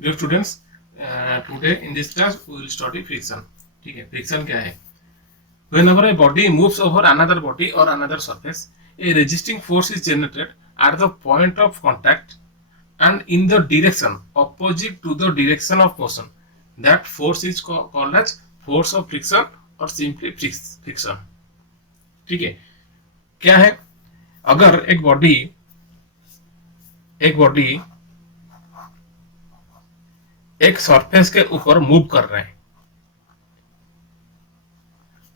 Dear students, today in this class we will study friction. ठीक है, friction क्या है? Whenever a body moves over another body or another surface, a resisting force is generated at the point of contact and in the direction opposite to the direction of motion. That force is called as force of friction or simply friction. ठीक है, क्या है? अगर एक body एक surface के ऊपर move कर रहे हैं,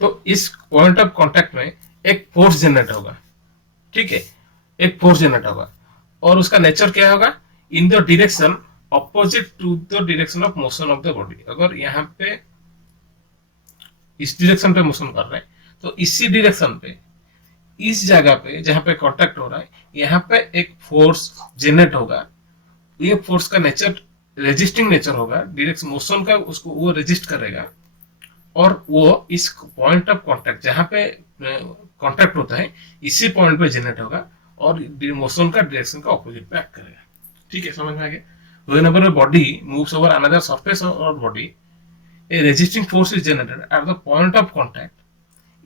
तो इस पॉइंट ऑफ कांटेक्ट में एक फोर्स जनरेट होगा। ठीक है, एक फोर्स जनरेट होगा और उसका नेचर क्या होगा? In the direction opposite to the direction of motion of the body. अगर यहाँ पे इस डायरेक्शन पे मोशन कर रहे हैं, तो इसी डायरेक्शन पे, इस जगह पे जहाँ पे कांटेक्ट हो रहा है, यहाँ पे एक फोर्स जनरेट होगा। ये फोर्स का नेचर रेजिस्टिंग नेचर होगा, डायरेक्शन मोशन का उसको वो रेजिस्ट करेगा और वो इस पॉइंट ऑफ कांटेक्ट जहाँ पे कांटेक्ट होता है, इसी पॉइंट पे जनरेट होगा और मोशन का डायरेक्शन का ऑपोजिट पे एक्ट करेगा। ठीक है, समझ में आ गया? whenever a body moves over another surface or body, a resisting force is generated at the point of contact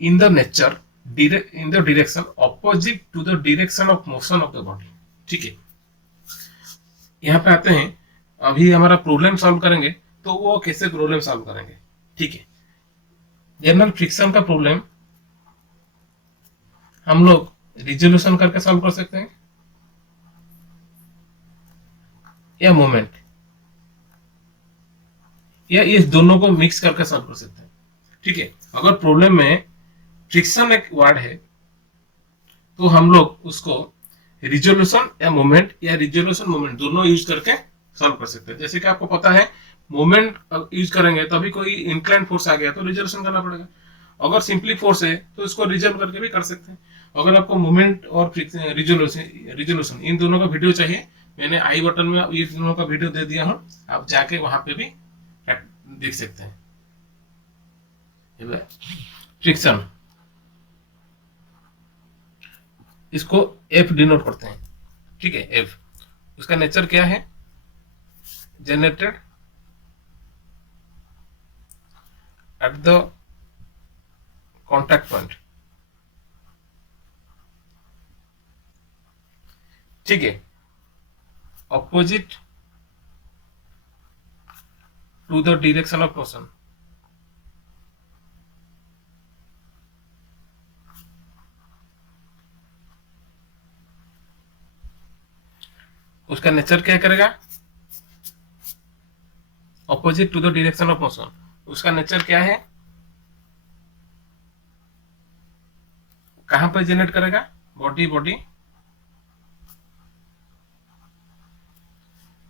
in the nature in the direction opposite to the direction of motion of the body। ठीक है, यहाँ पे आते हैं। अभी हमारा problem solve करेंगे, तो वो कैसे प्रॉब्लम सॉल्व करेंगे? ठीक है, जनरल फ्रिक्शन का प्रॉब्लम हम लोग रिजोल्यूशन करके सॉल्व कर सकते हैं या मोमेंट, या इस दोनों को मिक्स करके सॉल्व कर सकते हैं। ठीक है, अगर प्रॉब्लम में फ्रिक्शन एक वर्ड है, तो हम लोग उसको रिजोल्यूशन या रिजोल्यूशन मोमेंट दोनों यूज करके सॉल्व कर सकते हैं। जैसे कि आपको पता है, मोमेंट यूज करेंगे तभी कोई इंक्लाइन फोर्स आ गया तो रिजोल्यूशन करना पड़ेगा। अगर सिंपली फोर्स है तो इसको रिजोल्व करके भी कर सकते हैं। अगर आपको मोमेंट और रिजोल्यूशन इन दोनों का वीडियो चाहिए, मैंने आई बटन में ये दोनों का वीडियो दे दिया हूँ, आप जाके वहां पे भी देख सकते हैं। फ्रिक्शन, इसको एफ डिनोट करते हैं। ठीक है, एफ, उसका नेचर क्या है? Generated at the contact point. ठीक है, opposite to the direction of motion. उसका नेचर क्या करेगा? Opposite to the direction of motion. उसका नेचर क्या है? कहां पर जनरेट करेगा?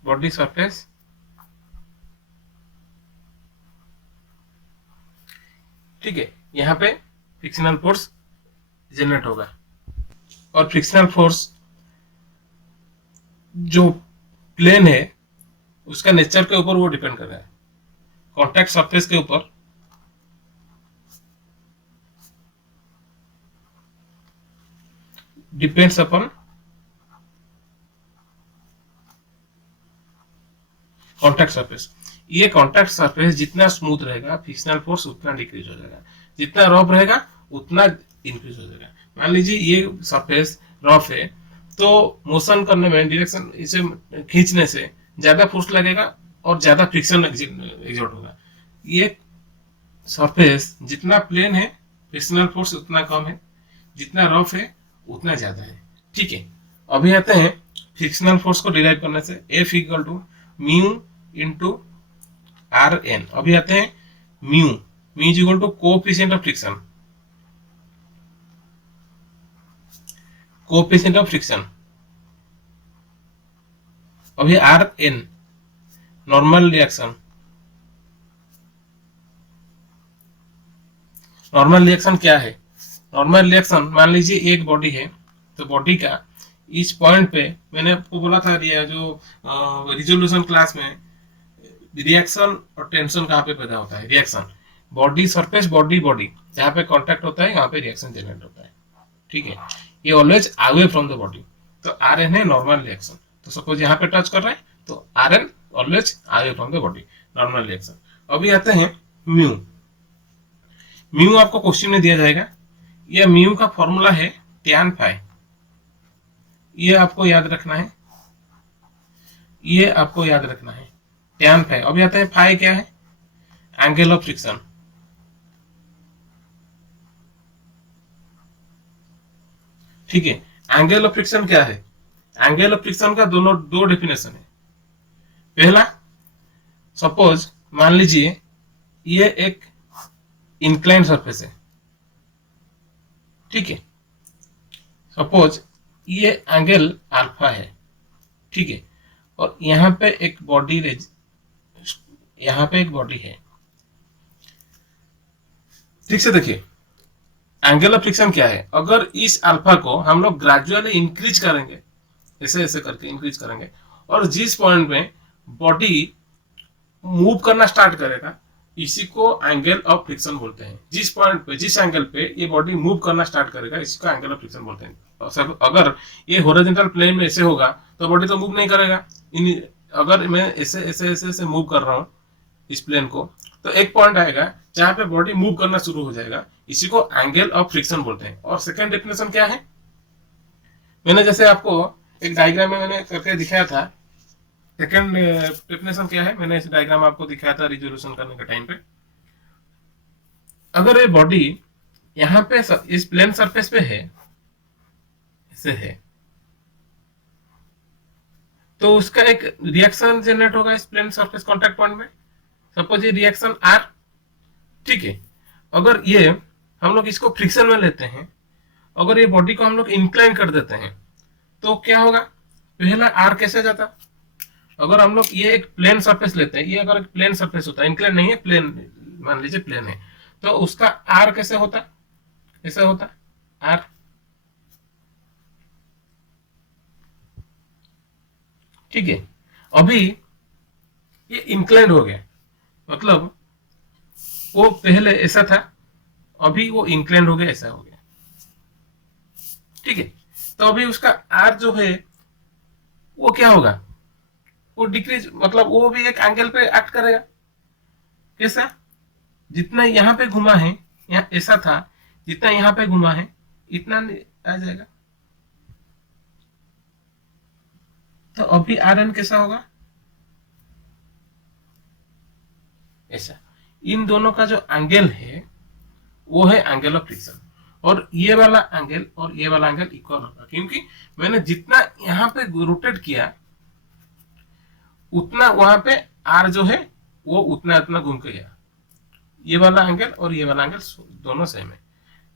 Body surface. ठीक है, यहाँ पे फ्रिक्शनल फोर्स जनरेट होगा और फ्रिक्शनल फोर्स जो प्लेन है उसका नेचर के ऊपर वो डिपेंड कर रहा है। कॉन्टैक्ट सरफेस के ऊपर डिपेंड्स अपॉन कॉन्टैक्ट सरफेस। ये कॉन्टैक्ट सरफेस जितना स्मूथ रहेगा, फ्रिक्शनल फोर्स उतना डिक्रीज हो जाएगा, जितना रफ रहेगा उतना इंक्रीज हो जाएगा। मान लीजिए ये सरफेस रफ है, तो मोशन करने में, डायरेक्शन इसे खींचने से ज्यादा फोर्स लगेगा और ज्यादा फ्रिक्शन एग्जर्ट होगा। ये सरफेस जितना प्लेन है, फ्रिक्शनल फोर्स उतना कम है, जितना रफ है उतना ज्यादा है। ठीक है, अभी आते हैं फ्रिक्शनल फोर्स को डिराइव करने से। F equal to mu into R N. अभी आते हैं mu is equal to coefficient of friction, अभी R N normal reaction. Normal reaction क्या है? नॉर्मल रिएक्शन, मान लीजिए एक बॉडी है, तो बॉडी का इस पॉइंट पे, मैंने आपको बोला था जो रिजोल्यूशन क्लास में, रिएक्शन और टेंशन कहाँ पे पैदा होता है? रिएक्शन बॉडी सरफेस, बॉडी जहाँ पे कांटेक्ट होता है, यहाँ पे रिएक्शन जनरेट होता है। ठीक है, ये always away from the body. तो आर एन है नॉर्मल रिएक्शन। तो सपोज यहाँ पे टच कर रहे हैं तो R N always away from the body, normal reaction. अभी आते हैं म्यू। म्यू आपको क्वेश्चन में दिया जाएगा, यह म्यू का फॉर्मूला है tan फाइ। ये आपको याद रखना है, ये आपको याद रखना है tan फाइ। अभी आते हैं फाइ क्या है, एंगल ऑफ फ्रिक्शन। ठीक है, एंगल ऑफ फ्रिक्शन क्या है, एंगल ऑफ फ्रिक्शन का दो डेफिनेशन है। पहला, सपोज मान लीजिए ये एक इंक्लाइन सरफेस है, ठीक है, सपोज ये एंगल अल्फा है, ठीक है, और यहां पे एक बॉडी यहां पे एक बॉडी है। ठीक से देखिए, एंगल ऑफ फ्रिक्शन क्या है, अगर इस अल्फा को हम लोग ग्रेजुअली इंक्रीज करेंगे, ऐसे ऐसे करके इंक्रीज करेंगे, और जिस पॉइंट में बॉडी मूव करना स्टार्ट करेगा, इसी को एंगल ऑफ फ्रिक्शन बोलते हैं। जिस पॉइंट पे, जिस एंगल पे ये बॉडी मूव करना स्टार्ट करेगा, इसी को एंगल ऑफ फ्रिक्शन बोलते हैं। अगर ये हॉरिजॉन्टल प्लेन में ऐसे होगा तो बॉडी तो मूव नहीं करेगा। अगर मैं ऐसे ऐसे ऐसे ऐसे मूव कर रहा हूँ इस प्लेन को, तो एक पॉइंट आएगा जहां पे बॉडी मूव करना शुरू हो जाएगा, इसी को एंगल ऑफ फ्रिक्शन बोलते हैं। और सेकेंड डेफिनेशन क्या है, मैंने जैसे आपको एक डायग्राम में मैंने करके दिखाया था। सेकेंड डेफिनेशन क्या है, मैंने इस डायग्राम आपको दिखाया था रिजोल्यूशन करने के टाइम पे। अगर ये बॉडी यहाँ पे इस प्लेन सरफेस पे है, ऐसे है, तो उसका एक रिएक्शन जनरेट होगा इस प्लेन सरफेस कांटेक्ट पॉइंट में। सपोज ये रिएक्शन आर, ठीक है। अगर ये हम लोग इसको फ्रिक्शन में लेते हैं, अगर ये बॉडी को हम लोग इंक्लाइन कर देते हैं, तो क्या होगा, पहला आर कैसे जाता, अगर हम लोग ये एक प्लेन सरफेस लेते हैं, ये अगर एक प्लेन सरफेस होता है, इंक्लाइन नहीं है, प्लेन मान लीजिए प्लेन है, तो उसका आर कैसे होता, ऐसा होता आर, ठीक है। अभी ये इंक्लाइन हो गया, मतलब वो पहले ऐसा था, अभी वो इंक्लाइन हो गया, ऐसा हो गया, ठीक है। तो अभी उसका आर जो है वो क्या होगा, वो डिक्रीज, मतलब वो भी एक एंगल पे एक्ट करेगा। कैसा, जितना यहाँ पे घुमा है, यहाँ ऐसा था, जितना यहाँ पे घुमा है इतना आ जाएगा। तो अभी आर एन कैसा होगा, ऐसा। इन दोनों का जो एंगल है वो है एंगल ऑफ फ्रिक्शन, और ये वाला एंगल और ये वाला एंगल इक्वल होगा, क्योंकि मैंने जितना यहाँ पे रोटेट किया उतना वहां पे आर जो है वो उतना उतना घूम के गया। ये वाला एंगल और ये वाला एंगल दोनों सेम है।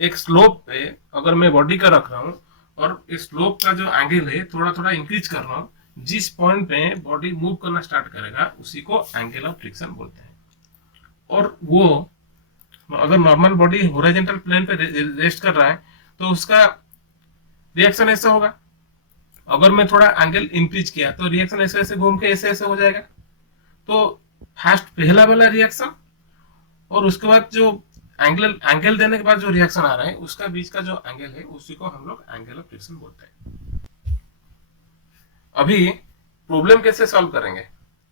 एक स्लोप पे अगर मैं बॉडी का रख रहा हूँ और इस स्लोप का जो एंगल है थोड़ा थोड़ा इंक्रीज कर रहा हूँ, जिस पॉइंट पे बॉडी मूव करना स्टार्ट करेगा उसी को एंगल ऑफ फ्रिक्शन बोलते हैं। और वो अगर नॉर्मल बॉडी हॉरिजॉन्टल प्लेन पे रेस्ट कर रहा है तो उसका रिएक्शन ऐसा होगा। अगर मैं थोड़ा एंगल इंक्रीज किया तो रिएक्शन ऐसे ऐसे घूम के ऐसे ऐसे हो जाएगा। तो फर्स्ट पहला वाला रिएक्शन और उसके बाद जो एंगल देने के बाद जो रिएक्शन आ रहा है उसका बीच का जो एंगल है उसी को हम लोग एंगल ऑफ फ्रिक्शन बोलते हैं। अभी प्रॉब्लम कैसे सॉल्व करेंगे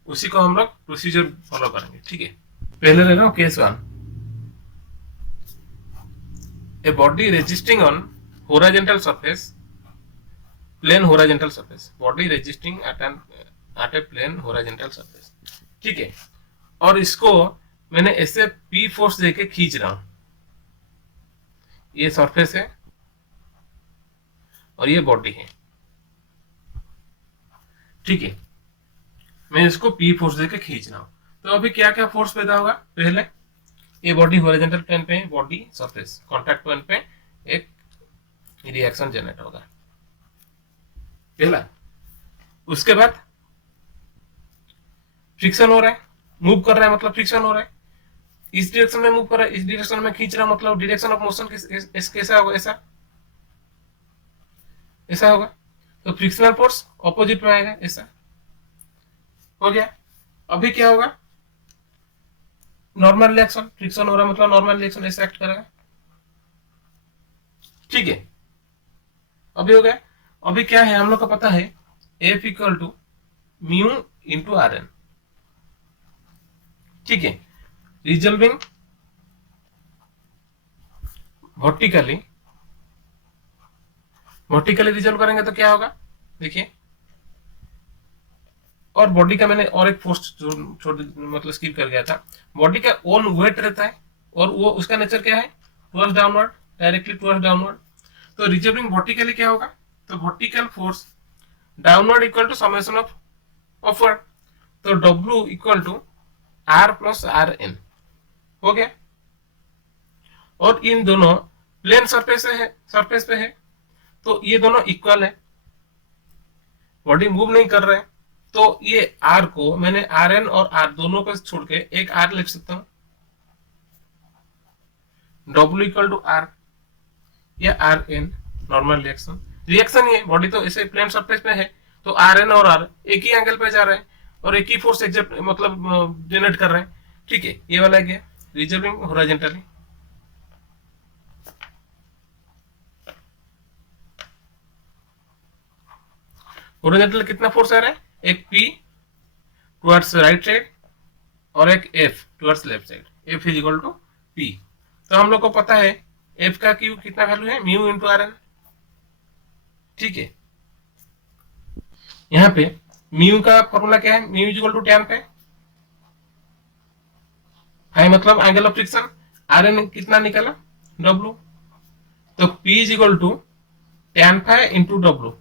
उसी को हम लोग प्रोसीजर फॉलो करेंगे, ठीक है। पहले ले रहा हूं case 1, a body resisting on horizontal surface, plane horizontal surface, body resisting at a plane horizontal surface, ठीक है। और इसको मैंने ऐसे पी फोर्स देके खींच रहा हूं, ये सरफेस है और ये बॉडी है, ठीक है। मैं इसको पी फोर्स देके खींच रहा हूं, तो अभी क्या क्या फोर्स पैदा होगा, पहले ये बॉडी हॉरिजॉन्टल प्लेन पे है, बॉडी सरफेस कांटेक्ट पॉइंट पे एक रिएक्शन जनरेट होगा पहला। उसके बाद फ्रिक्शन हो रहा है, मूव कर रहा है मतलब फ्रिक्शन हो रहा है, इस डायरेक्शन में मूव कर रहा है, इस डायरेक्शन में खींच रहा है, मतलब डायरेक्शन ऑफ मोशन कैसा होगा, ऐसा ऐसा होगा। तो फ्रिक्शनल फोर्स ऑपोजिट में आएगा, ऐसा हो गया। अभी क्या होगा, नॉर्मल रिएक्शन, फ्रिक्शन हो रहा है मतलब नॉर्मल रिएक्शन ऐसे एक्ट करेगा, ठीक है। अभी हो गया। अभी क्या है हम लोग को पता है F equal to mu into R N, ठीक है। रिजल्विंग वर्टिकली, वर्टिकली रिजल्व करेंगे तो क्या होगा देखिए। और बॉडी का मैंने और एक फोर्स छोड़ मतलब स्किप कर गया था, बॉडी का ओन वेट रहता है और वो उसका नेचर क्या है, towards downward, directly towards downward. तो रिजल्विंग वर्टिकली क्या होगा, तो vertical force downward equal to summation of upward, तो W equal to R plus R N हो गया। और इन दोनों प्लेन सरफेस पे है तो ये दोनों इक्वल है, बॉडी मूव नहीं कर रहे हैं, तो ये R को मैंने आर एन और R दोनों को छोड़ के एक R लिख सकता हूं, W इक्वल टू R या आर एन, नॉर्मल रिएक्शन ही है, बॉडी तो ऐसे प्लेन सरफेस पे है, तो आर एन और R एक ही एंगल पे जा रहे हैं और एक ही फोर्स एग्जर्ट मतलब जनरेट कर रहे हैं। ठीक है, ये वाला क्या, रिजल्विंग हॉरिजॉन्टली। हॉरिजॉन्टल कितना फोर्स आ रहा है, एक P टुवर्ड्स राइट साइड और एक F towards left side, F is equal to P। तो हम लोग को पता है F का Q कितना वैल्यू है, म्यू इंटू आर एन। ठीक है, यहाँ पे म्यू का फॉर्मूला क्या है, mu is equal to tan पे फाई मतलब angle of friction, R N कितना निकाला W, तो P is equal to tan phi into W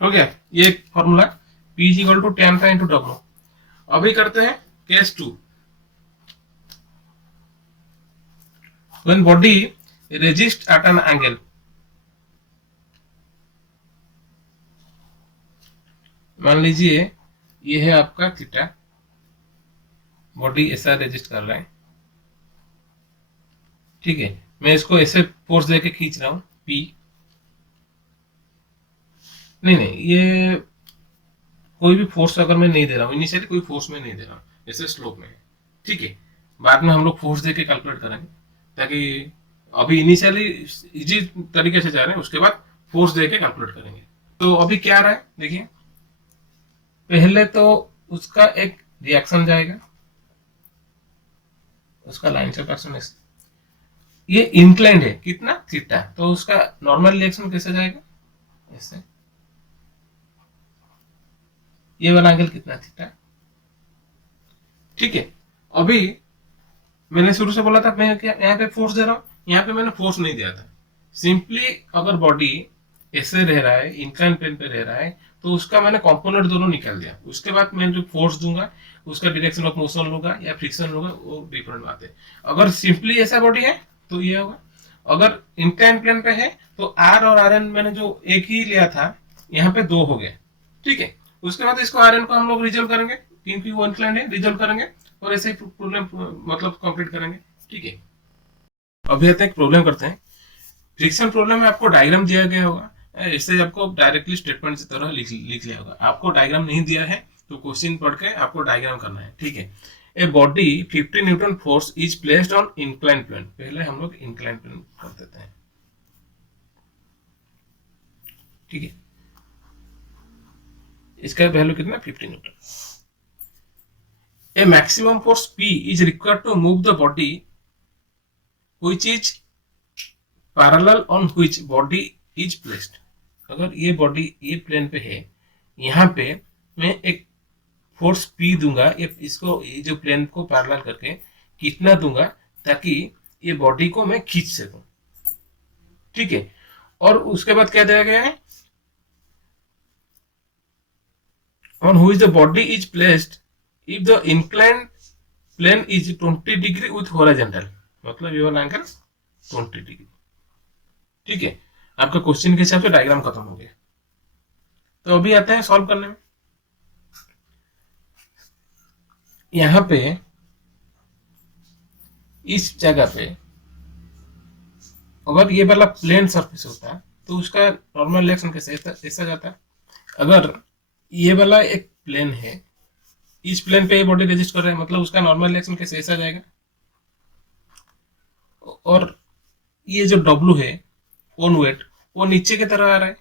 हो गया ये formula, P is equal to tan phi into W। अभी करते हैं case 2, when body resist at an angle, मान लीजिए ये है आपका थीटा, बॉडी ऐसा रेजिस्ट कर रहा है, ठीक है, मैं इसको ऐसे फोर्स देके खींच रहा हूं P, नहीं ये कोई भी फोर्स अगर मैं नहीं दे रहा हूँ, इनिशियली कोई फोर्स में नहीं दे रहा हूँ, ऐसे स्लोप में है, ठीक है, बाद में हम लोग फोर्स देके कैलकुलेट करेंगे, ताकि अभी इनिशियली इजी तरीके से जा रहे हैं, उसके बाद फोर्स देके कैलकुलेट करेंगे। तो अभी क्या आ रहा है देखिए, पहले तो उसका एक रिएक्शन जाएगा, उसका लाइन से पर्सन, ये इंक्लाइंड है कितना थीटा, तो उसका नॉर्मल रिएक्शन कैसे जाएगा, ऐसे, ये वाला एंगल कितना थीटा, ठीक है। अभी मैंने शुरू से बोला था मैं क्या यहाँ पे फोर्स दे रहा हूँ, यहाँ पे मैंने फोर्स नहीं दिया था, सिंपली अगर बॉडी ऐसे रह रहा है, इंक्लाइन प्लेन पे रह रहा है, तो उसका मैंने कंपोनेंट दोनों निकाल दिया, उसके बाद मैं जो फोर्स दूंगा उसका डायरेक्शन ऑफ मोशन होगा या फ्रिक्शन होगा, वो डिफरेंट बात है। अगर सिंपली ऐसा बॉडी है तो ये होगा, अगर इंक्लाइन प्लेन पे है तो आर और आर एन मैंने जो एक ही लिया था यहाँ पे दो हो गया, ठीक है। उसके बाद इसको आर एन को हम लोग रिजोल्व करेंगे क्योंकि वो इंक्लाइन है, रिजोल्व करेंगे और ऐसे ही प्रॉब्लम मतलब कंप्लीट करेंगे, ठीक है। अभी आते हैं प्रॉब्लम करते हैं। फ्रिक्शन प्रॉब्लम में आपको डायग्राम दिया गया होगा, इससे आपको डायरेक्टली स्टेटमेंट की तरह लिख लिया होगा, आपको डायग्राम नहीं दिया है तो क्वेश्चन पढ़ के आपको डायग्राम करना है, ठीक है। A body 50 newton force is placed on incline plane, पहले हम लोग इंक्लाइन प्लेन कर देते हैं, ठीक है। इसका वैल्यू कितना 50 newton. A maximum force P is required to move the body which is parallel on which body is placed. अगर ये बॉडी ये प्लेन पे है, यहाँ पे मैं एक फोर्स P दूंगा, ये इसको ये जो प्लेन को पैरेलल करके कितना दूंगा ताकि ये बॉडी को मैं खींच सकूं, ठीक है। और उसके बाद क्या दिया गया है, on which the body is placed if the inclined plane is 20 degree with horizontal, मतलब ये वाला एंगल 20 डिग्री, ठीक है। आपका क्वेश्चन के हिसाब से डायग्राम खत्म हो गया। तो अभी आते हैं सॉल्व करने में। यहां पे इस जगह पे अगर ये वाला प्लेन सरफेस होता है तो उसका नॉर्मल रिएक्शन कैसे ऐसा जाता है। अगर ये वाला एक प्लेन है, इस प्लेन पे ये बॉडी रेजिस्ट कर रहा है, मतलब उसका नॉर्मल रिएक्शन कैसे ऐसा जाएगा, और ये जो W है ओन वेट वो नीचे की तरह आ रहा है,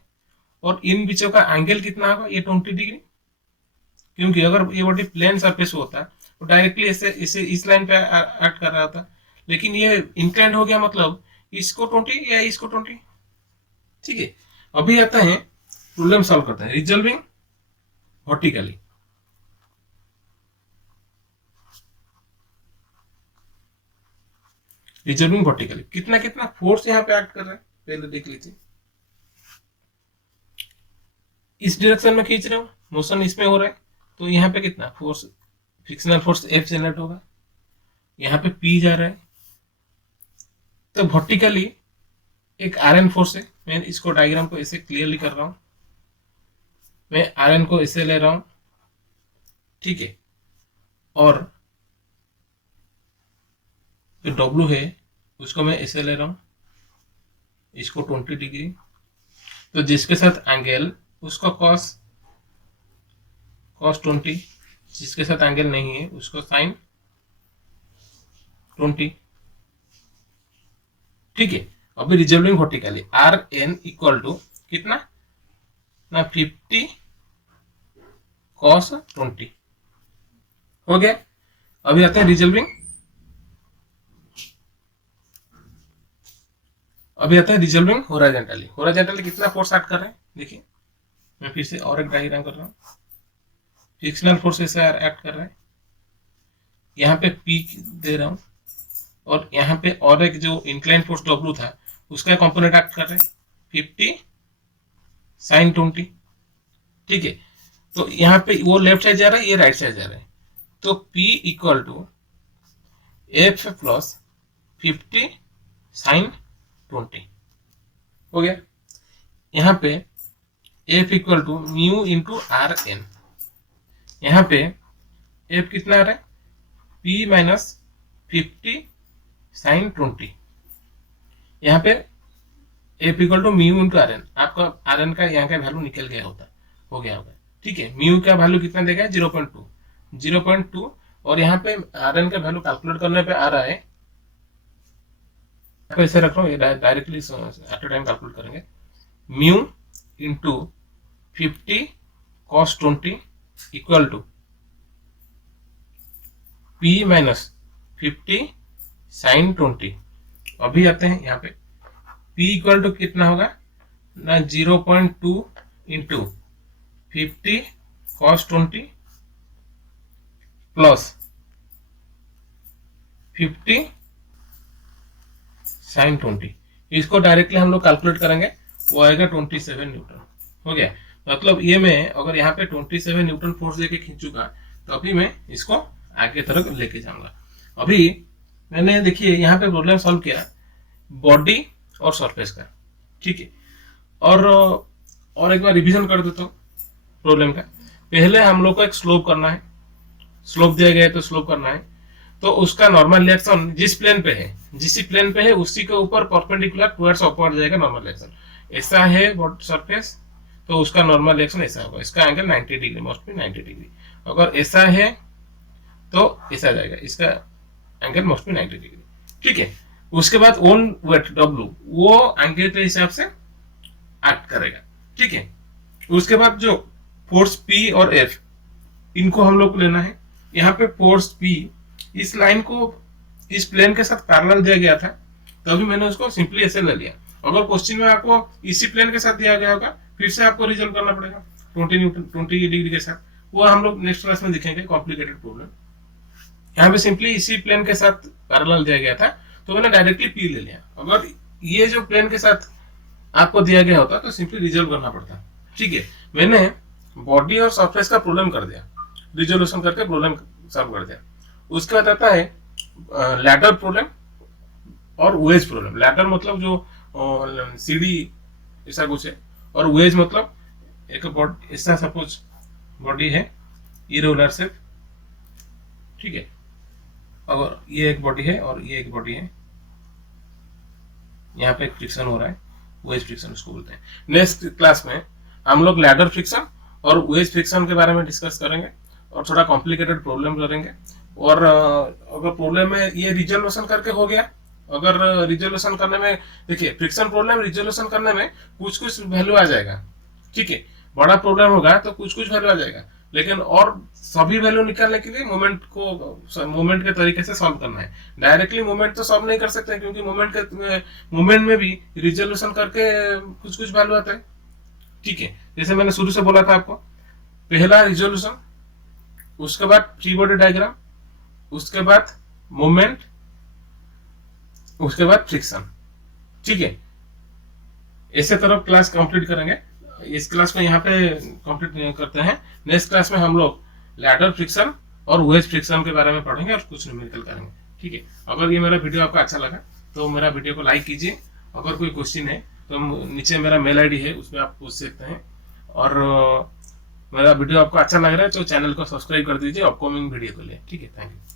और इन बीचों का एंगल कितना होगा, ये 20 डिग्री, क्योंकि अगर ये बॉडी प्लेन सरफेस होता वो डायरेक्टली ऐसे इसे इस लाइन पे एक्ट कर रहा था, लेकिन ये इंक्लाइंड हो गया, मतलब इसको 20 या इसको 20। ठीक है, अभी आता है प्रॉब्लम सॉल्व करते हैं रिजॉल्विंग वर्टिकली। रिजॉल्विंग वर्टिकली कितना कितना फोर्स यहाँ पे एक्ट कर रहा है पहले देख लीजिए। इस डायरेक्शन में खींच रहे हो, मोशन इसमें हो रहा है, तो यहाँ पे कितना force, frictional force F generate होगा, यहाँ पे P जा रहा है, तो वर्टिकली एक Rn फोर्स है। मैं इसको डायग्राम को ऐसे क्लियरली कर रहा हूं, मैं Rn को ऐसे ले रहा हूं, ठीक है, और जो W है उसको मैं ऐसे ले रहा हूं, इसको 20 डिग्री, तो जिसके साथ एंगल उसको cos 20, जिसके साथ एंगल नहीं है उसको sin 20। ठीक है, अभी resolving vertically R N equal to कितना ना 50 cos 20 हो गया। अभी आते हैं रिजॉल्विंग, अभी आता है रिजॉल्विंग हॉरिजॉन्टली। हॉरिजॉन्टली कितना फोर्स एक्ट कर रहे हैं देखिए, मैं फिर से और एक डायग्राम कर रहा हूँ। फ्रिक्शनल फोर्स ऐसे एक्ट कर रहा है, यहाँ पे P दे रहा हूँ, और यहाँ पे और एक जो इंक्लाइन फोर्स W था उसका कंपोनेंट एक्ट कर रहे हैं 50 sin 20। ठीक है, तो यहाँ पे वो लेफ्ट साइड जा रहा है, ये राइट साइड जा रहा है, तो P equal to F plus 50 sin 20 हो गया। यहाँ पे F equal to mu into R N, यहाँ पे F कितना आ रहा है P माइनस 50 sin 20, यहाँ पे F equal to mu into R N, आपका आर एन का यहाँ का वैल्यू निकल गया होता हो गया होगा। ठीक है, म्यू का वैल्यू कितना देगा 0.2, और यहाँ पे आर एन का वैल्यू कैलकुलेट करने पे आ रहा है, ऐसे रख रहा हूँ, ये डायरेक्टली एट टाइम कैलकुलेट करेंगे, mu into 50 cos 20 equal to P minus 50 sin 20। अभी आते हैं यहाँ पे P इक्वल टू कितना होगा ना 0.2 इंटू 50 cos 20 प्लस 50 sin 20, इसको डायरेक्टली हम लोग कैलकुलेट करेंगे, वो आएगा 27 न्यूटन हो गया। मतलब ये मैं अगर यहाँ पे 27 न्यूटन फोर्स देके खींचूंगा तो अभी मैं इसको आगे तरफ लेके जाऊंगा। अभी मैंने देखिए यहाँ पे प्रॉब्लम सॉल्व किया बॉडी और सरफेस का, ठीक है, और एक बार रिवीजन कर देता हूँ प्रॉब्लम का। पहले हम लोग को एक स्लोप करना है, स्लोप दिया गया है तो स्लोप करना है, तो उसका नॉर्मल रिएक्शन जिस प्लेन पे है, जिस प्लेन पे है उसी के ऊपर परपेंडिकुलर टुवर्ड्स अपवर्ड जाएगा नॉर्मल रिएक्शन। ऐसा है सरफेस तो उसका नॉर्मल रिएक्शन ऐसा होगा, इसका एंगल 90 डिग्री, मोस्टली 90 डिग्री। अगर ऐसा है तो ऐसा जाएगा, इसका एंगल मोस्टली 90 डिग्री। ठीक है, उसके बाद ओन वेट W वो एंगल के हिसाब से एक्ट करेगा। ठीक है, उसके बाद जो फोर्स P और F इनको हम लोग को लेना है। यहाँ पे फोर्स P इस लाइन को इस प्लेन के साथ पैरेलल दिया गया था, तभी मैंने उसको सिंपली ऐसे ले लिया। अगर क्वेश्चन में आपको इसी प्लेन के साथ दिया गया होगा फिर से आपको रिजल्व करना पड़ेगा 20 डिग्री के साथ, वो हम लोग नेक्स्ट क्लास में दिखेंगे कॉम्प्लिकेटेड प्रॉब्लम। यहाँ पे सिंपली इसी प्लेन के साथ पैरेलल दिया गया था तो मैंने डायरेक्टली P ले लिया। अगर ये जो प्लेन के साथ आपको दिया गया होता तो सिंपली रिजल्व करना पड़ता। ठीक है, मैंने बॉडी और सरफेस का प्रॉब्लम कर दिया, रिजोल्यूशन करके प्रॉब्लम सॉल्व कर दिया। उसके बाद आता है लैडर प्रॉब्लम और वेज प्रॉब्लम। लैडर मतलब जो सीढ़ी ऐसा कुछ है, और वेज मतलब एक बॉडी ऐसा सपोज बॉडी है इरेगुलर शेप, ठीक है, और ये एक बॉडी है और ये एक बॉडी है, यहाँ पे फ्रिक्शन हो रहा है, वेज फ्रिक्शन उसको बोलते हैं। नेक्स्ट क्लास में हम लोग लैडर फ्रिक्शन और वेज फ्रिक्शन के बारे में डिस्कस करेंगे और थोड़ा कॉम्प्लिकेटेड प्रॉब्लम करेंगे। और अगर प्रॉब्लम में ये रिजोल्यूशन करके हो गया, अगर रिजोल्यूशन करने में देखिए फ्रिक्शन प्रॉब्लम रिजोल्यूशन करने में कुछ कुछ वैल्यू आ जाएगा। ठीक है, बड़ा प्रॉब्लम होगा तो कुछ कुछ वैल्यू आ जाएगा, लेकिन और सभी वैल्यू निकालने के लिए मोमेंट के तरीके से सॉल्व करना है। डायरेक्टली मोमेंट तो सॉल्व नहीं कर सकते, क्योंकि मोमेंट में भी रिजोल्यूशन करके कुछ कुछ वैल्यू आता है। ठीक है, जैसे मैंने शुरू से बोला था आपको, पहला रिजोल्यूशन, उसके बाद फ्री बॉडी डायग्राम, उसके बाद मोमेंट, उसके बाद फ्रिक्शन। ठीक है, ऐसे तरह क्लास कंप्लीट करेंगे। इस क्लास को यहाँ पे कंप्लीट करते हैं। नेक्स्ट क्लास में हम लोग लैडर फ्रिक्शन और वेज फ्रिक्शन के बारे में पढ़ेंगे और कुछ न्यूमेरिकल करेंगे। ठीक है, अगर ये मेरा वीडियो आपको अच्छा लगा तो मेरा वीडियो को लाइक कीजिए। अगर कोई क्वेश्चन है तो नीचे मेरा मेल आईडी है, उसमें आप पूछ सकते हैं। और मेरा वीडियो आपको अच्छा लग रहा है तो चैनल को सब्सक्राइब कर दीजिए अपकमिंग वीडियो के लिए। ठीक है, थैंक यू।